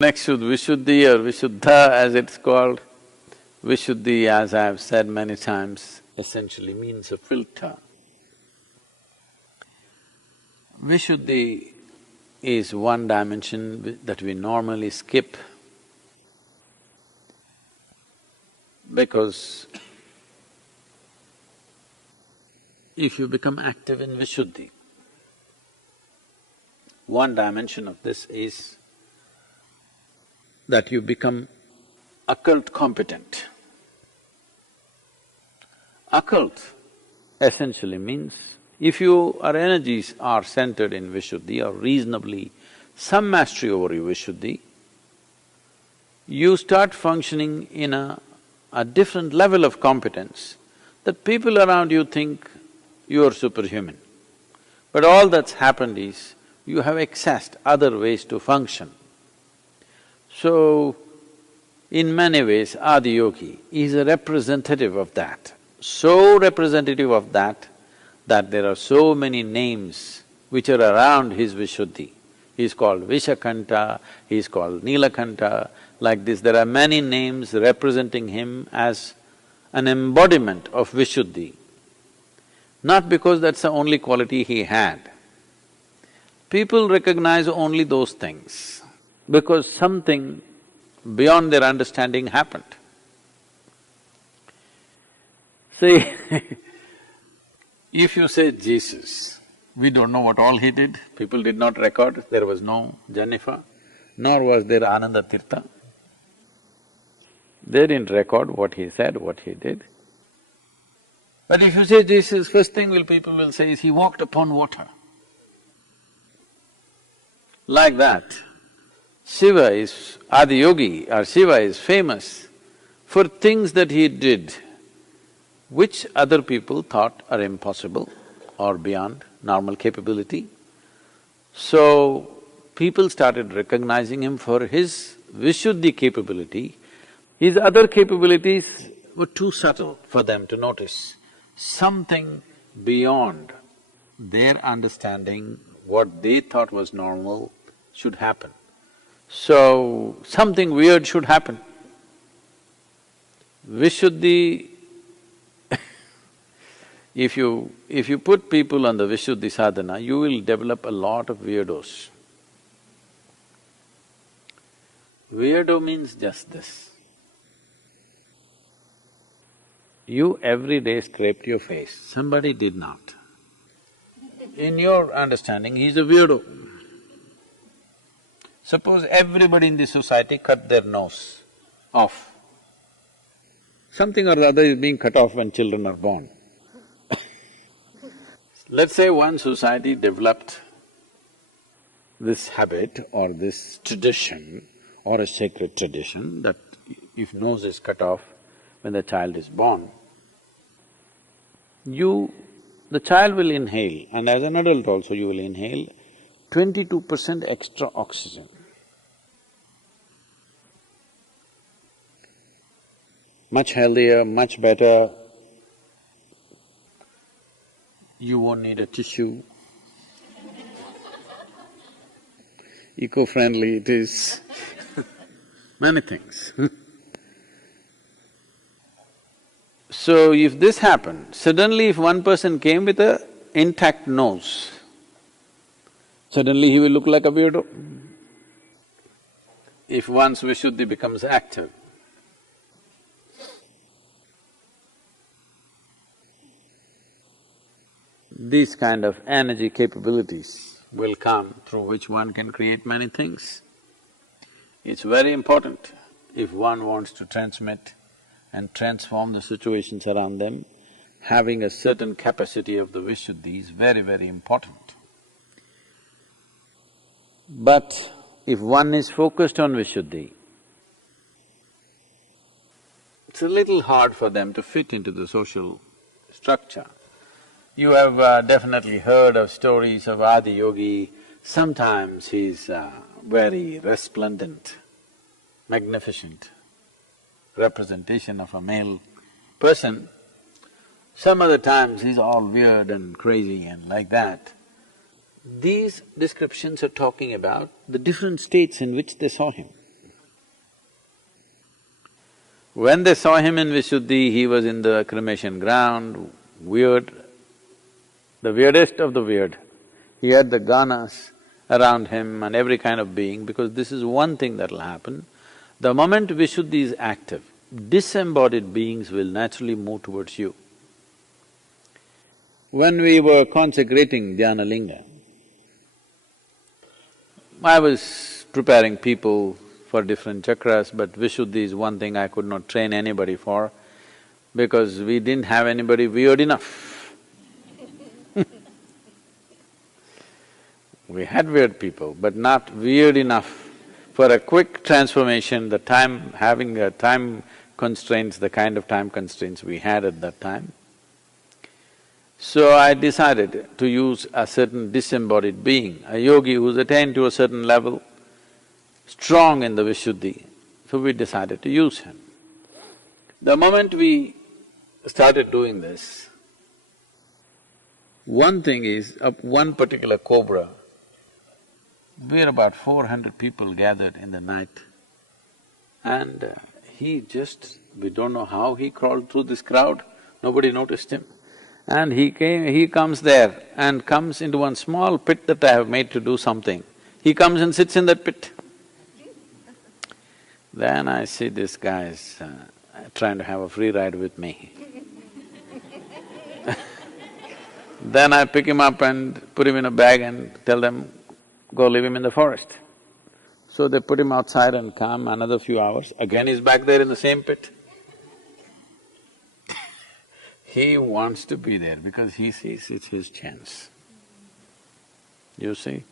Next to Vishuddhi or Vishuddha as it's called, Vishuddhi, as I have said many times, essentially means a filter. Vishuddhi is one dimension that we normally skip because if you become active in Vishuddhi, one dimension of this is that you become occult competent. Occult essentially means if your energies are centered in Vishuddhi or reasonably some mastery over your Vishuddhi, you start functioning in a different level of competence that people around you think you are superhuman. But all that's happened is you have accessed other ways to function. So, in many ways, Adiyogi is a representative of that, so representative of that there are so many names which are around his Vishuddhi. He's called Vishakanta, he's called Nilakanta, like this. There are many names representing him as an embodiment of Vishuddhi. Not because that's the only quality he had. People recognize only those things because something beyond their understanding happened. See, if you say Jesus, we don't know what all he did, people did not record, there was no Jennifer, nor was there Ananda Tirtha. They didn't record what he said, what he did. But if you say Jesus, first thing people will say is he walked upon water. Like that, Shiva is… Adiyogi or Shiva is famous for things that he did which other people thought are impossible or beyond normal capability. So, people started recognizing him for his Vishuddhi capability. His other capabilities were too subtle for them to notice. Something beyond their understanding, what they thought was normal, should happen. So, something weird should happen. Vishuddhi, if you put people on the Vishuddhi sadhana, you will develop a lot of weirdos. Weirdo means just this. You every day scraped your face, somebody did not. In your understanding, he's a weirdo. Suppose everybody in the society cut their nose off. Something or the other is being cut off when children are born. Let's say one society developed this habit or this tradition or a sacred tradition that if nose is cut off when the child is born, the child will inhale, and as an adult also you will inhale 22% extra oxygen. Much healthier, much better. You won't need a tissue. Eco-friendly it is, many things. So if this happened, suddenly if one person came with a intact nose, suddenly he will look like a weirdo. If one's Vishuddhi becomes active, these kind of energy capabilities will come through which one can create many things. It's very important if one wants to transmit and transform the situations around them, having a certain capacity of the Vishuddhi is very, very important. But if one is focused on Vishuddhi, it's a little hard for them to fit into the social structure You have definitely heard of stories of Adi Yogi. Sometimes he's very resplendent, magnificent representation of a male person. Some other times he's all weird and crazy and like that. These descriptions are talking about the different states in which they saw him. When they saw him in Vishuddhi, he was in the cremation ground, weird, the weirdest of the weird. He had the ganas around him and every kind of being, because this is one thing that'll happen. The moment Vishuddhi is active, disembodied beings will naturally move towards you. When we were consecrating Dhyana Linga, I was preparing people for different chakras, but Vishuddhi is one thing I could not train anybody for because we didn't have anybody weird enough. We had weird people, but not weird enough for a quick transformation, the time… having a time constraints, the kind of time constraints we had at that time. So I decided to use a certain disembodied being, a yogi who's attained to a certain level, strong in the Vishuddhi, so we decided to use him. The moment we started doing this, one thing is, one particular cobra, we're about 400 people gathered in the night, and he just… we don't know how he crawled through this crowd, nobody noticed him. And he comes there and comes into one small pit that I have made to do something. He comes and sits in that pit. Then I see this guy is trying to have a free ride with me. Then I pick him up and put him in a bag and tell them, go leave him in the forest. So they put him outside and come another few hours, again he's back there in the same pit. He wants to be there because he sees it's his chance. You see,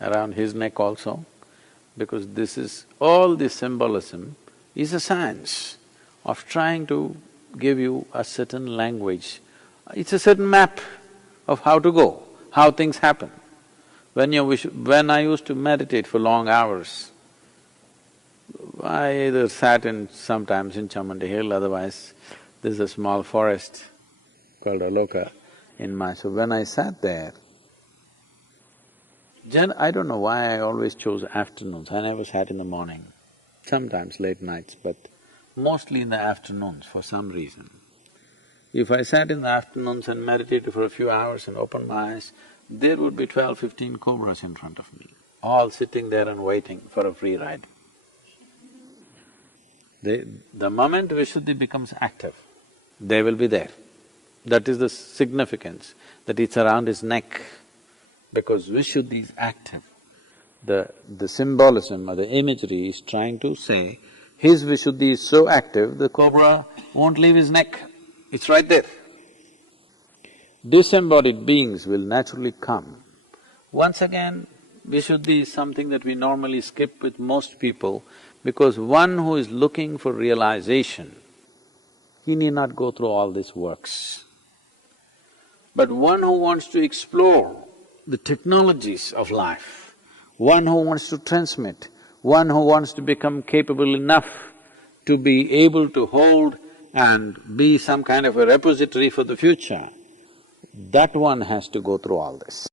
around his neck also, because this is… all this symbolism is a science of trying to give you a certain language. It's a certain map of how to go, how things happen. When I used to meditate for long hours, I either sat sometimes in Chamundi Hill, otherwise there's a small forest called Aloka in Mysore. When I sat there, I don't know why I always chose afternoons, I never sat in the morning, sometimes late nights, but mostly in the afternoons for some reason. If I sat in the afternoons and meditated for a few hours and opened my eyes, there would be 12, 15 cobras in front of me, all sitting there and waiting for a free ride. The moment Vishuddhi becomes active, they will be there. That is the significance, that it's around his neck, because Vishuddhi is active. The symbolism or the imagery is trying to say, his Vishuddhi is so active, the cobra won't leave his neck, it's right there. Disembodied beings will naturally come. Once again, Vishuddhi is something that we normally skip with most people, because one who is looking for realization, he need not go through all these works. But one who wants to explore the technologies of life, one who wants to transmit, one who wants to become capable enough to be able to hold and be some kind of a repository for the future, that one has to go through all this.